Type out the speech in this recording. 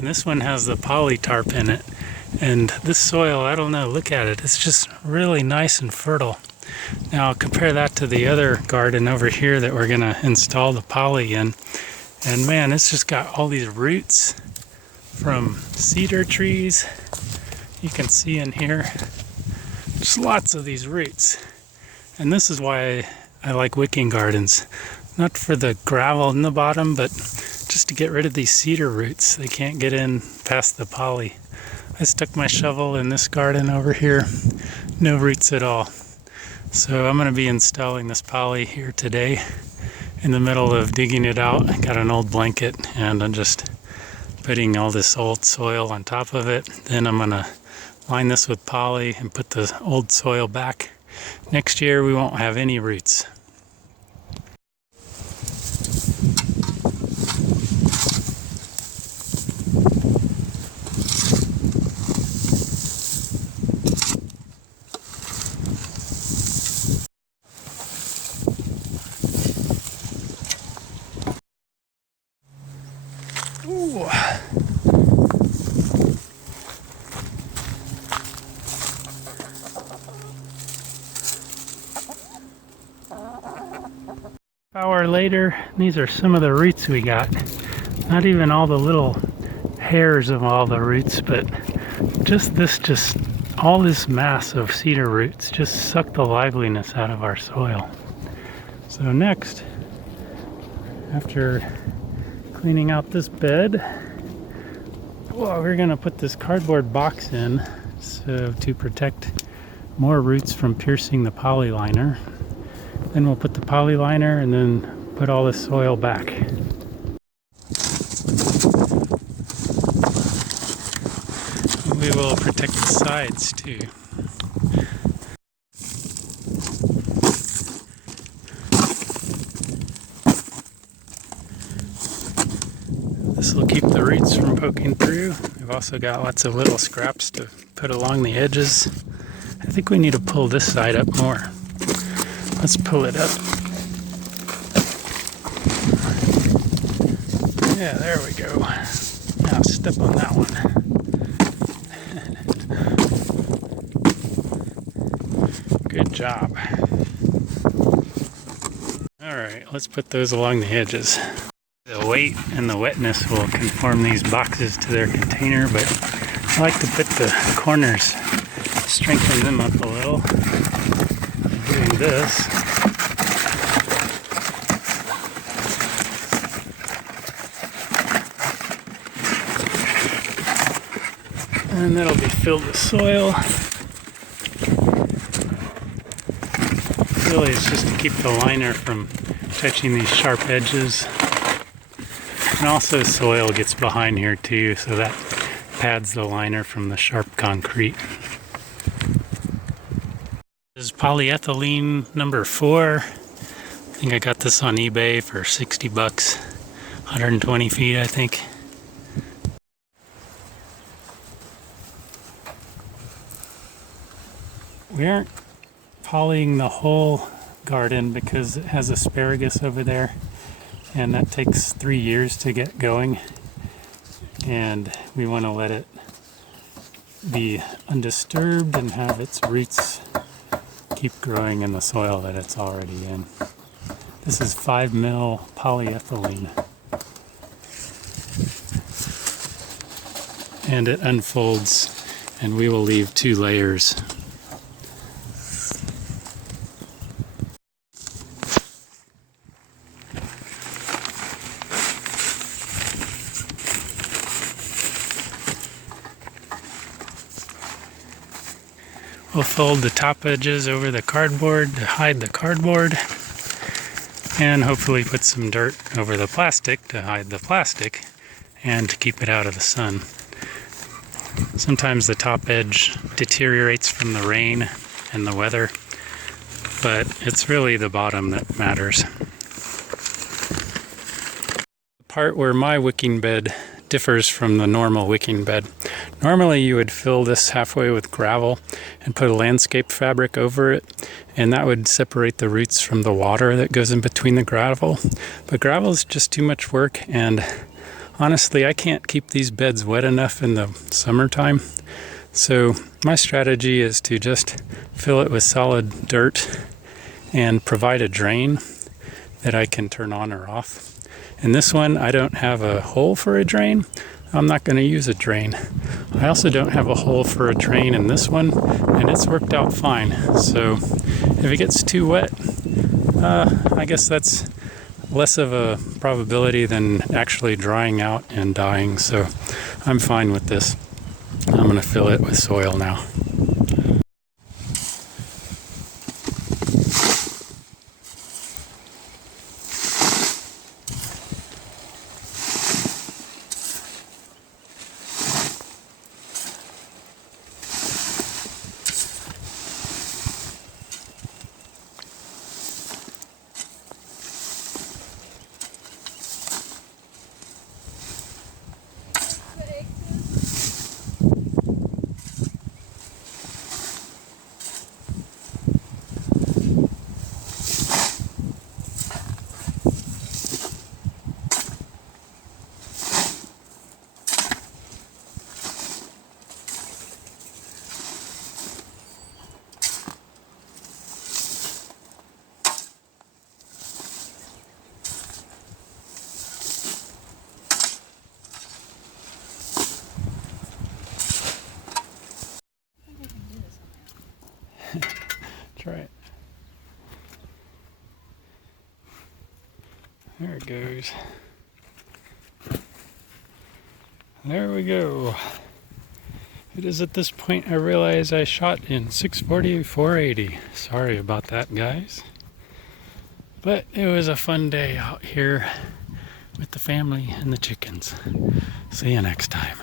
And this one has the polytarp in it. And this soil, I don't know, look at it. It's just really nice and fertile. Now I'll compare that to the other garden over here that we're going to install the poly in. And man, it's just got all these roots from cedar trees. You can see in here, just lots of these roots. And this is why I like wicking gardens. Not for the gravel in the bottom, but just to get rid of these cedar roots. They can't get in past the poly. I stuck my shovel in this garden over here, no roots at all. So I'm going to be installing this poly here today. In the middle of digging it out, I got an old blanket and I'm just putting all this old soil on top of it. Then I'm going to line this with poly and put the old soil back. Next year we won't have any roots. Ooh. Hour later, these are some of the roots we got. Not even all the little hairs of all the roots, but all this mass of cedar roots just suck the liveliness out of our soil. So next, after cleaning out this bed, well, we're gonna put this cardboard box in to protect more roots from piercing the poly liner. Then we'll put the poly liner and then put all this soil back. We will protect the sides too. This will keep the roots from poking through. We've also got lots of little scraps to put along the edges. I think we need to pull this side up more. Let's pull it up. Yeah, there we go. Now step on that one. Good job. Alright, let's put those along the edges. The weight and the wetness will conform these boxes to their container, but I like to put the corners, strengthen them up a little. Doing this. And that'll be filled with soil. Really, it's just to keep the liner from touching these sharp edges. And also soil gets behind here too, so that pads the liner from the sharp concrete. This is polyethylene number 4. I think I got this on eBay for 60 bucks. 120 feet, I think. We aren't polying the whole garden because it has asparagus over there, and that takes 3 years to get going, and we want to let it be undisturbed and have its roots keep growing in the soil that it's already in. This is 5 mil polyethylene, and it unfolds, and we will leave 2 layers. We'll fold the top edges over the cardboard to hide the cardboard, and hopefully put some dirt over the plastic to hide the plastic and to keep it out of the sun. Sometimes the top edge deteriorates from the rain and the weather, but it's really the bottom that matters. The part where my wicking bed differs from the normal wicking bed. Normally you would fill this halfway with gravel and put a landscape fabric over it, and that would separate the roots from the water that goes in between the gravel. But gravel is just too much work, and honestly, I can't keep these beds wet enough in the summertime. So my strategy is to just fill it with solid dirt and provide a drain that I can turn on or off. In this one, I don't have a hole for a drain. I'm not going to use a drain. I also don't have a hole for a drain in this one, and it's worked out fine. So if it gets too wet, I guess that's less of a probability than actually drying out and dying. So I'm fine with this. I'm going to fill it with soil now. Try it. There it goes. There we go. It is at this point I realize I shot in 640, 480. Sorry about that, guys. But it was a fun day out here with the family and the chickens. See you next time.